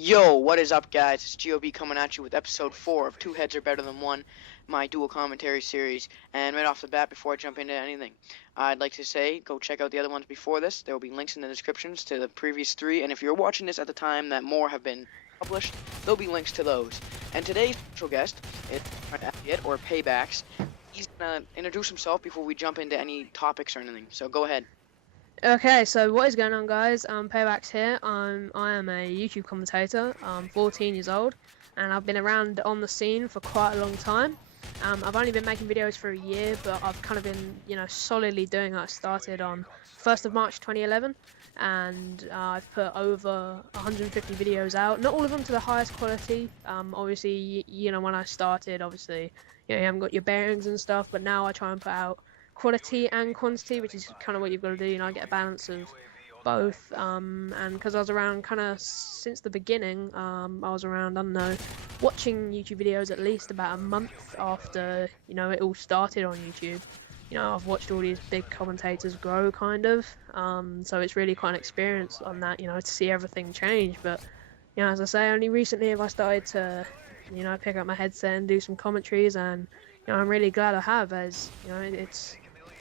Yo, what is up, guys? It's GeeOHBe coming at you with episode 4 of Two Heads Are Better Than One, my dual commentary series. And right off the bat, before I jump into anything, I'd like to say go check out the other ones before this. There will be links in the descriptions to the previous 3, and if you're watching this at the time that more have been published, there'll be links to those. And today's special guest is or Paybackz. He's gonna introduce himself before we jump into any topics or anything. So go ahead. Okay, so what is going on, guys? Paybackz here. I am a YouTube commentator. I'm 14 years old, and I've been around on the scene for quite a long time. I've only been making videos for a year, but I've kind of been, solidly doing it. I started on 1st of March 2011, and I've put over 150 videos out. Not all of them to the highest quality. Obviously, when I started, obviously, you haven't got your bearings and stuff, but now I try and put out quality and quantity, which is kind of what you've got to do, get a balance of both. And because I was around kind of since the beginning, I was around, I don't know, watching YouTube videos at least about a month after, it all started on YouTube. I've watched all these big commentators grow, kind of, so it's really quite an experience on that, to see everything change. But, as I say, only recently have I started to, pick up my headset and do some commentaries, and, I'm really glad I have, as,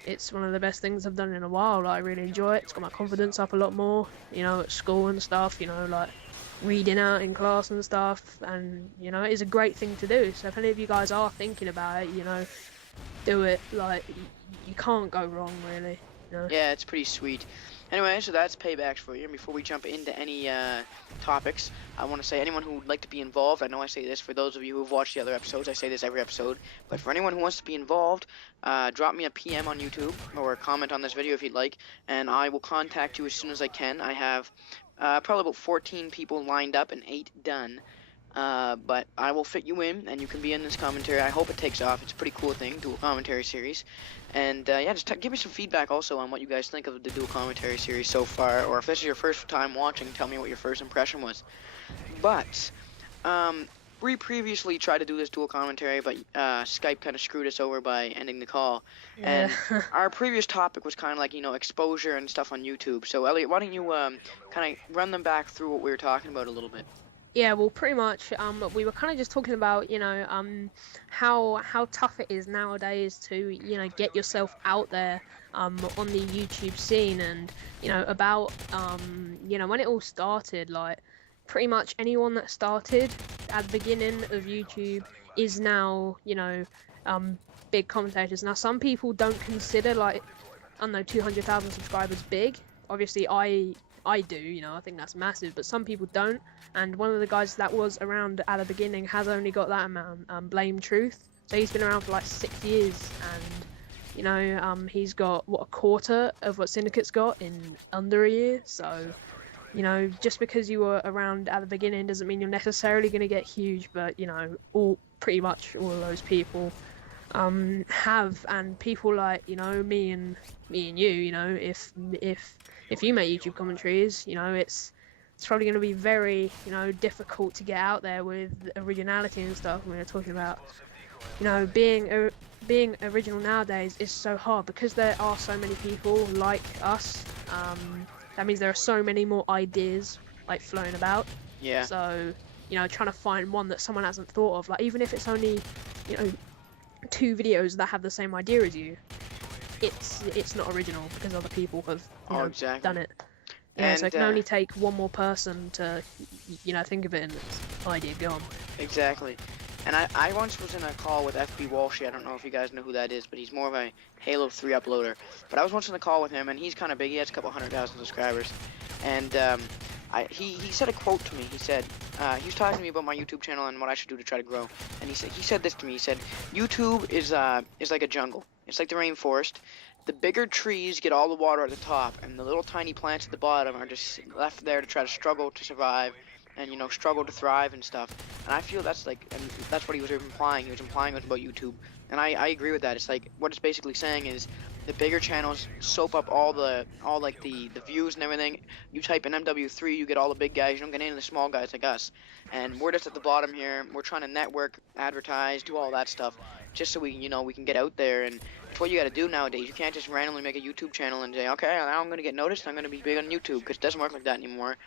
it's one of the best things I've done in a while. Like, I really enjoy it. It's got my confidence up a lot more, at school and stuff, like reading out in class and stuff. And, it is a great thing to do. So if any of you guys are thinking about it, do it. Like, you can't go wrong, really. Yeah, it's pretty sweet. Anyway, so that's Paybackz for you. And before we jump into any topics, I want to say anyone who would like to be involved, I know I say this for those of you who have watched the other episodes, I say this every episode, but for anyone who wants to be involved, drop me a PM on YouTube or comment on this video if you'd like, and I will contact you as soon as I can. I have probably about 14 people lined up and 8 done. But I will fit you in, and you can be in this commentary. I hope it takes off. It's a pretty cool thing, dual commentary series. And yeah, just give me some feedback also on what you guys think of the dual commentary series so far, or if this is your first time watching, tell me what your first impression was. But we previously tried to do this dual commentary, but Skype kind of screwed us over by ending the call. Yeah. And our previous topic was kind of like, exposure and stuff on YouTube. So Elliot, why don't you kind of run them back through what we were talking about a little bit? Yeah, well, pretty much, we were kind of just talking about, how tough it is nowadays to, get yourself out there, on the YouTube scene, and, about, when it all started, like, pretty much anyone that started at the beginning of YouTube is now, big commentators. Now, some people don't consider, like, I don't know, 200,000 subscribers big. Obviously, I do, I think that's massive, but some people don't. And one of the guys that was around at the beginning has only got that amount, Blame Truth. So he's been around for like 6 years, and, he's got, what, a quarter of what Syndicate's got in under a year. So, just because you were around at the beginning doesn't mean you're necessarily going to get huge, but, pretty much all of those people have, and people like, me and you, if you make YouTube commentaries, it's probably going to be very, difficult to get out there with originality and stuff. When we're talking about, being original nowadays is so hard because there are so many people like us. That means there are so many more ideas like floating about. Yeah. So, trying to find one that someone hasn't thought of, like even if it's only, 2 videos that have the same idea as you, it's not original because other people have exactly. done it. Yeah, so it can only take one more person to, think of it, and it's idea gone. Exactly. And I once was in a call with GeeOHBe. I don't know if you guys know who that is, but he's more of a Halo 3 uploader. But I was once in a call with him, and he's kind of big. He has a couple 100,000 subscribers. And he said a quote to me. He said, he was talking to me about my YouTube channel and what I should do to try to grow. And he said this to me. He said, YouTube is like a jungle. It's like the rainforest. The bigger trees get all the water at the top, and the little tiny plants at the bottom are just left there to try to struggle to survive, and struggle to thrive and stuff. And I feel that's like, and that's what he was implying. He was implying it was about YouTube, and I agree with that. It's like what it's basically saying is the bigger channels soap up all the views and everything. You type in MW3, you get all the big guys. You don't get any of the small guys like us. And we're just at the bottom here. We're trying to network, advertise, do all that stuff, just so we can get out there. And it's what you got to do nowadays. You can't just randomly make a YouTube channel and say, okay, now I'm gonna get noticed. I'm gonna be big on YouTube, because it doesn't work like that anymore.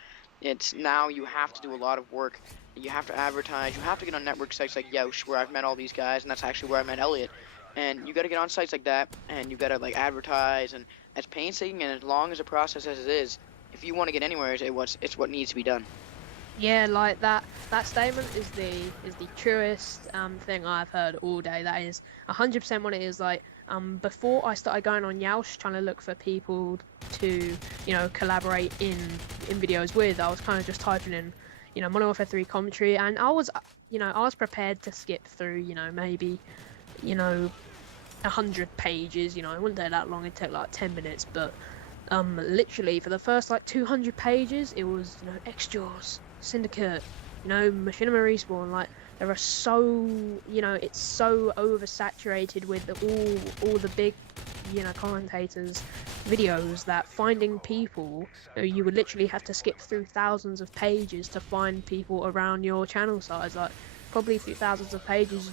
It's now you have to do a lot of work. You have to advertise. You have to get on network sites like GeeOHBe, where I've met all these guys, and that's actually where I met Elliot. And you got to get on sites like that, and you got to like advertise. And as painstaking and as long as a process as it is, if you want to get anywhere, it's what needs to be done. Yeah, like that statement is the truest thing I've heard all day. That is 100% what it is. Like before I started going on GeeOHBe trying to look for people to collaborate in videos with, I was kind of just typing in Modern Warfare 3 commentary, and I was prepared to skip through maybe 100 pages. It wouldn't take that long. It'd take like 10 minutes, but literally for the first like 200 pages it was X-Jaws, Syndicate, Machinima Respawn. Like there are so it's so oversaturated with all the big commentators videos that finding people, you would literally have to skip through thousands of pages to find people around your channel size. Like probably through thousands of pages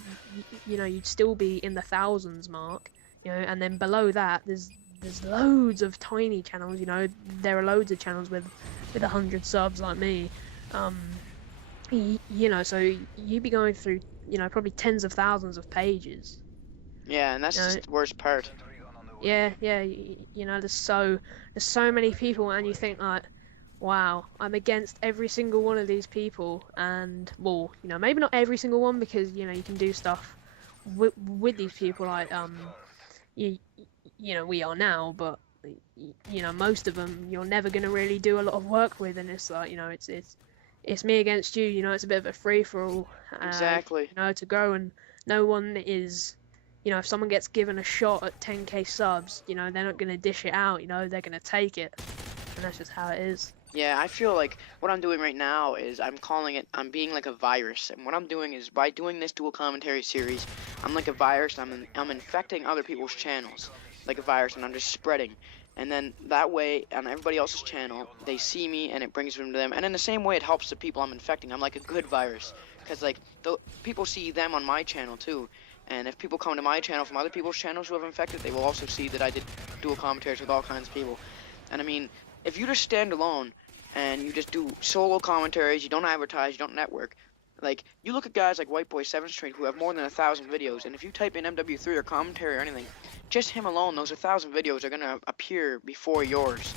you'd still be in the thousands mark, and then below that there's loads of tiny channels. There are loads of channels with 100 subs like me. So you'd be going through probably tens of thousands of pages. Yeah, and that's just the worst part. Yeah, there's so many people, and you think like, wow, I'm against every single one of these people. And well, maybe not every single one, because you can do stuff with these people, like we are now, but most of them you're never gonna really do a lot of work with, and it's like it's me against you. It's a bit of a free for all. Exactly. To grow, and no one is. If someone gets given a shot at 10k subs, they're not gonna dish it out. They're gonna take it, and that's just how it is. Yeah, I feel like what I'm doing right now is I'm being like a virus, and what I'm doing is by doing this dual commentary series, I'm like a virus. I'm infecting other people's channels like a virus, and I'm just spreading. And then that way on everybody else's channel, they see me and it brings them to them. And in the same way, it helps the people I'm infecting. I'm like a good virus, because like people see them on my channel too. And if people come to my channel from other people's channels who have infected, they will also see that I did dual commentaries with all kinds of people. And I mean, if you just stand alone and you just do solo commentaries, you don't advertise, you don't network, like you look at guys like White Boy 7th Street who have more than 1,000 videos, and if you type in MW3 or commentary or anything, just him alone, those 1,000 videos are gonna appear before yours.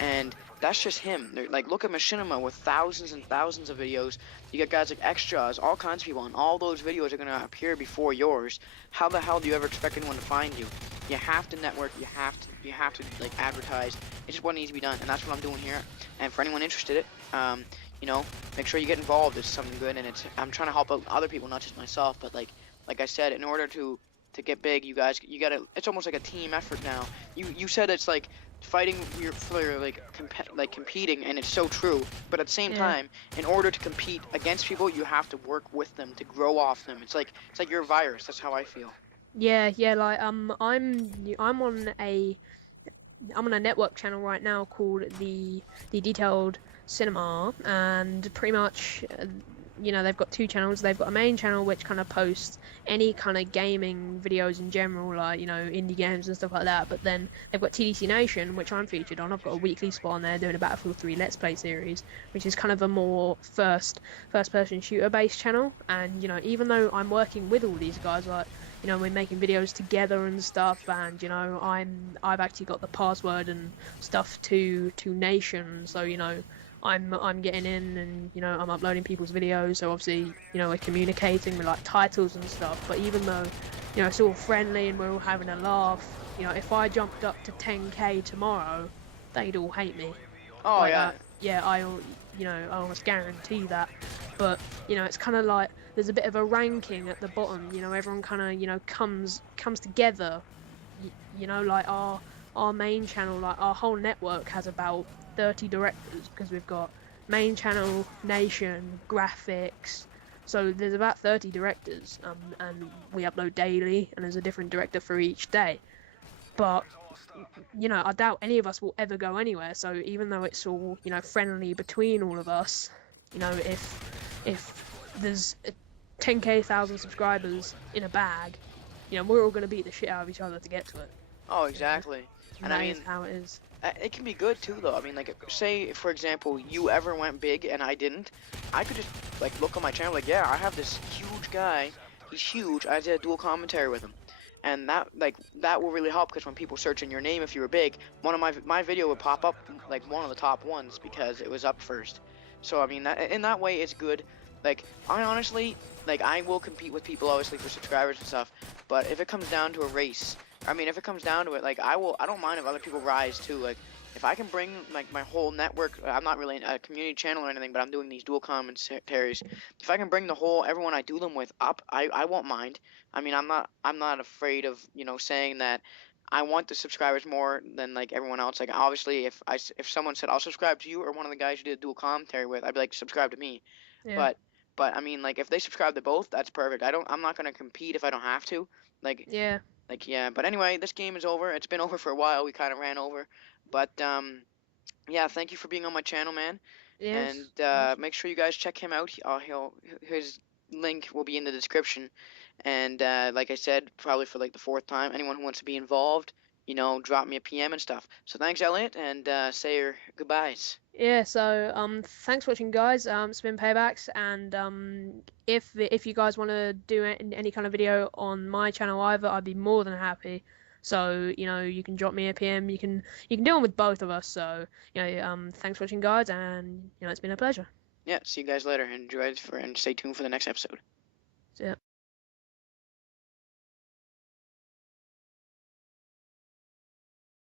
And that's just him. Like, look at Machinima with thousands and thousands of videos. You got guys like X-Jaws, all kinds of people, and all those videos are gonna appear before yours. How the hell do you ever expect anyone to find you? You have to network. You have to like advertise. It's just what needs to be done, and that's what I'm doing here. And for anyone interested, make sure you get involved. It's something good, and I'm trying to help out other people, not just myself. But like I said, in order to get big, you gotta. It's almost like a team effort now. You said it's like fighting for like competing, and it's so true. But at the same time, in order to compete against people, you have to work with them to grow off them. It's like you're a virus. That's how I feel. Yeah, like I'm on a network channel right now called the Detailed Cinema, and pretty much they've got two channels. They've got a main channel which kind of posts any kind of gaming videos in general, like indie games and stuff like that, but then they've got TDC Nation, which I'm featured on. I've got a weekly spot on there doing a Battlefield 3 Let's Play series, which is kind of a more first person shooter based channel. And even though I'm working with all these guys, like we're making videos together and stuff, and I've actually got the password and stuff to Nation, so I'm getting in, and I'm uploading people's videos, so obviously we're communicating with like titles and stuff. But even though it's all friendly and we're all having a laugh, if I jumped up to 10k tomorrow, they'd all hate me. Oh, like, yeah. I almost guarantee that. But it's kind of like there's a bit of a ranking at the bottom. Everyone kind of comes together. Like our main channel, like our whole network has about 30 directors, because we've got main channel, Nation, graphics, so there's about 30 directors, and we upload daily, and there's a different director for each day. But I doubt any of us will ever go anywhere, so even though it's all friendly between all of us, if there's 10k 1,000 subscribers in a bag, we're all going to beat the shit out of each other to get to it. Oh, exactly. And I That is mean, how it is. it can be good too, though. I mean, like, say for example, you ever went big and I didn't, I could just like look on my channel, like, yeah, I have this huge guy. He's huge. I did a dual commentary with him, and that will really help because when people search in your name, if you were big, one of my video would pop up like one of the top ones because it was up first. So I mean, that in that way, it's good. Like, I honestly, like, I will compete with people obviously for subscribers and stuff, but if it comes down to a race. I mean, if it comes down to it, like, I don't mind if other people rise too. Like, if I can bring like my whole network, I'm not really a community channel or anything, but I'm doing these dual commentaries. If I can bring the whole everyone I do them with up, I won't mind. I mean, I'm not afraid of saying that I want the subscribers more than like everyone else. Like, obviously, if someone said I'll subscribe to you or one of the guys you did a dual commentary with, I'd be like subscribe to me. Yeah. But I mean, like, if they subscribe to both, that's perfect. I'm not gonna compete if I don't have to. Like, Yeah. yeah, but anyway, this game is over. It's been over for a while. We kind of ran over, but yeah. Thank you for being on my channel, man. And Yes. Nice. make sure you guys check him out. His link will be in the description. And like I said, probably for like the fourth time, anyone who wants to be involved, drop me a PM and stuff. So thanks, Elliot, and say your goodbyes. Yeah, so thanks for watching, guys. It's been Paybackz, and if you guys want to do any kind of video on my channel either, I'd be more than happy. So you can drop me a PM. You can do one with both of us. So thanks for watching, guys, and it's been a pleasure. Yeah, see you guys later. Enjoy it and stay tuned for the next episode. See ya.